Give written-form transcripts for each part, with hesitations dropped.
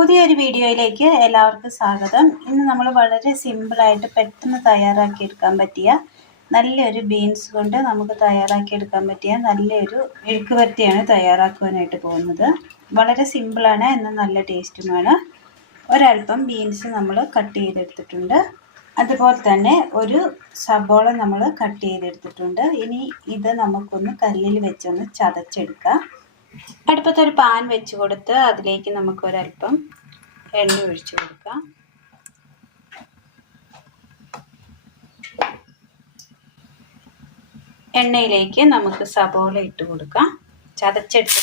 പുതിയൊരു വീഡിയോയിലേക്ക് എല്ലാവർക്കും സ്വാഗതം. ഇന്ന് നമ്മൾ വളരെ സിമ്പിളായിട്ട് പെട്ടെന്ന് തയ്യാറാക്കിയെടുക്കാൻ പറ്റിയ നല്ലൊരു ബീൻസ് കൊണ്ട് നമുക്ക് തയ്യാറാക്കിയെടുക്കാൻ പറ്റിയ നല്ലൊരു മെഴുക്ക് വരട്ടിയാണ് തയ്യാറാക്കുവാനായിട്ട് പോകുന്നത്. വളരെ സിമ്പിളാണ്, എന്നാൽ നല്ല ടേസ്റ്റുമാണ്. ഒരൽപ്പം ബീൻസ് നമ്മൾ കട്ട് ചെയ്തെടുത്തിട്ടുണ്ട്. അതുപോലെ തന്നെ ഒരു സബോള നമ്മൾ കട്ട് ചെയ്തെടുത്തിട്ടുണ്ട്. ഇനി ഇത് നമുക്കൊന്ന് കല്ലിൽ വെച്ചൊന്ന് ചതച്ചെടുക്കാം. അടുപ്പത്തൊരു പാൻ വെച്ച് കൊടുത്ത് അതിലേക്ക് നമുക്ക് ഒരൽപ്പം എണ്ണ ഒഴിച്ചു കൊടുക്കാം. എണ്ണയിലേക്ക് നമുക്ക് സബോള ഇട്ട് കൊടുക്കാം. ചതച്ചെടുത്ത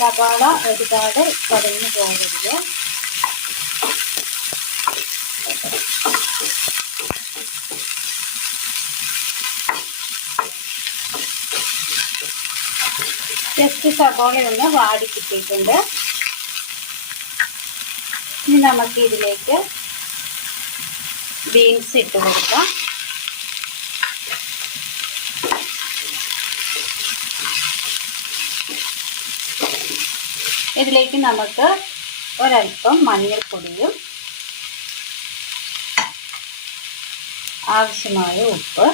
സവാള ഒരുപാട് കടന്നു പോകരുത്. ജസ്റ്റ് സവാള ഒന്ന് വാടി കിട്ടിയിട്ടുണ്ട്. ഇനി നമുക്ക് ഇതിലേക്ക് ബീൻസ് ഇട്ട് കൊടുക്കാം. ഇതിലേക്ക് നമുക്ക് ഒരൽപ്പം മഞ്ഞൾപ്പൊടിയും ആവശ്യമായ ഉപ്പ്,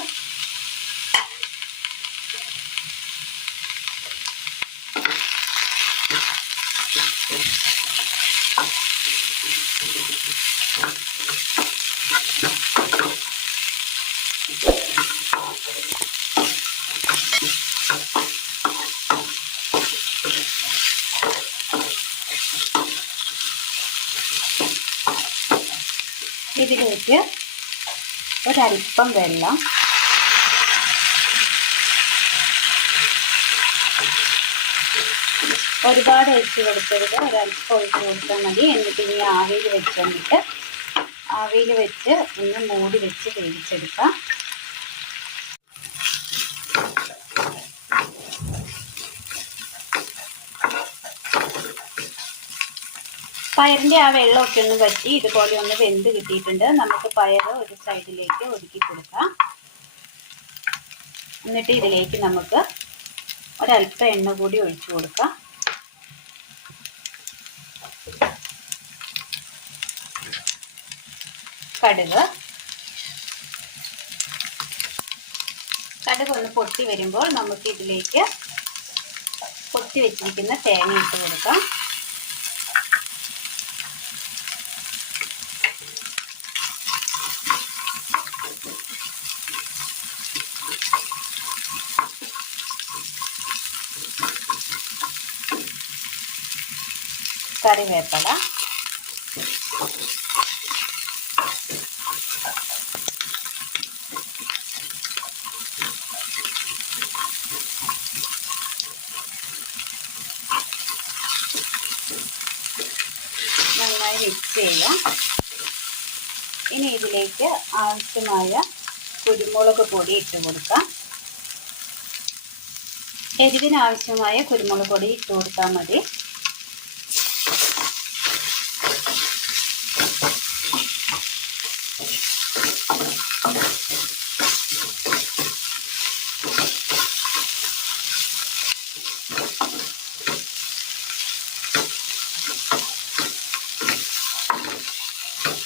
ഇതിലേക്ക് ഒരൽപ്പം വെള്ളം, ഒരുപാട് ഒഴിച്ച് കൊടുക്കരുത്, ഒരൽപ്പം ഒഴിച്ച് കൊടുത്താൽ മതി. എന്നിട്ട് ഇനി ആവിയിൽ വെച്ച് ഒന്ന് മൂടി വെച്ച് വേവിച്ചെടുക്കാം. പയറിൻ്റെ ആ വെള്ളമൊക്കെ ഒന്ന് വറ്റി ഇതുപോലെ ഒന്ന് വെന്ത് കിട്ടിയിട്ടുണ്ട്. നമുക്ക് പയർ ഒരു സൈഡിലേക്ക് ഒതുക്കി കൊടുക്കാം. എന്നിട്ട് ഇതിലേക്ക് നമുക്ക് ഒരൽപ്പം എണ്ണ കൂടി ഒഴിച്ചു കൊടുക്കാം. കടുക് ഒന്ന് പൊട്ടി വരുമ്പോൾ നമുക്ക് ഇതിലേക്ക് പൊട്ടി വെച്ചിരിക്കുന്ന തേങ്ങ ഇട്ട് കൊടുക്കാം. കറിവേപ്പില, നന്നായി മിക്സ് ചെയ്യാം. ഇനി ഇതിലേക്ക് ആവശ്യമായ കുരുമുളക് പൊടി ഇട്ട് കൊടുക്കാം. എരിവിന് ആവശ്യമായ കുരുമുളക് പൊടി ഇട്ട് കൊടുത്താൽ മതി.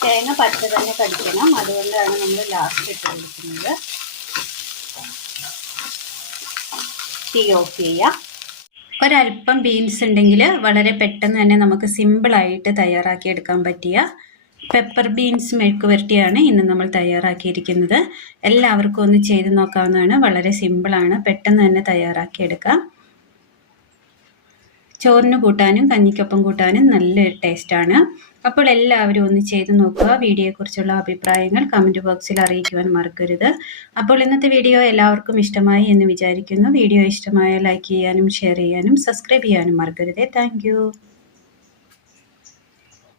തേങ്ങ പച്ച തന്നെ കടിക്കണം, അതുകൊണ്ടാണ് നമ്മൾ ലാസ്റ്റ് ഇട്ട് കൊടുക്കുന്നത്. തീ ഓഫ് ചെയ്യാം. ഒരൽപ്പം ബീൻസ് ഉണ്ടെങ്കിൽ വളരെ പെട്ടെന്ന് തന്നെ നമുക്ക് സിമ്പിളായിട്ട് തയ്യാറാക്കിയെടുക്കാൻ പറ്റിയ പെപ്പർ ബീൻസ് മെഴുക്ക് വരട്ടിയാണ് ഇന്ന് നമ്മൾ തയ്യാറാക്കിയിരിക്കുന്നത്. എല്ലാവർക്കും ഒന്ന് ചെയ്ത് നോക്കാവുന്നതാണ്. വളരെ സിമ്പിളാണ്, പെട്ടെന്ന് തന്നെ തയ്യാറാക്കിയെടുക്കാം. ചോറിന് കൂട്ടാനും കഞ്ഞിക്കൊപ്പം കൂട്ടാനും നല്ലൊരു ടേസ്റ്റാണ്. അപ്പോൾ എല്ലാവരും ഒന്ന് ചെയ്ത് നോക്കുക. വീഡിയോയെക്കുറിച്ചുള്ള അഭിപ്രായങ്ങൾ കമൻറ്റ് ബോക്സിൽ അറിയിക്കുവാൻ മറക്കരുത്. അപ്പോൾ ഇന്നത്തെ വീഡിയോ എല്ലാവർക്കും ഇഷ്ടമായി എന്ന് വിചാരിക്കുന്നു. വീഡിയോ ഇഷ്ടമായ ലൈക്ക് ചെയ്യാനും ഷെയർ ചെയ്യാനും സബ്സ്ക്രൈബ് ചെയ്യാനും മറക്കരുത്. താങ്ക്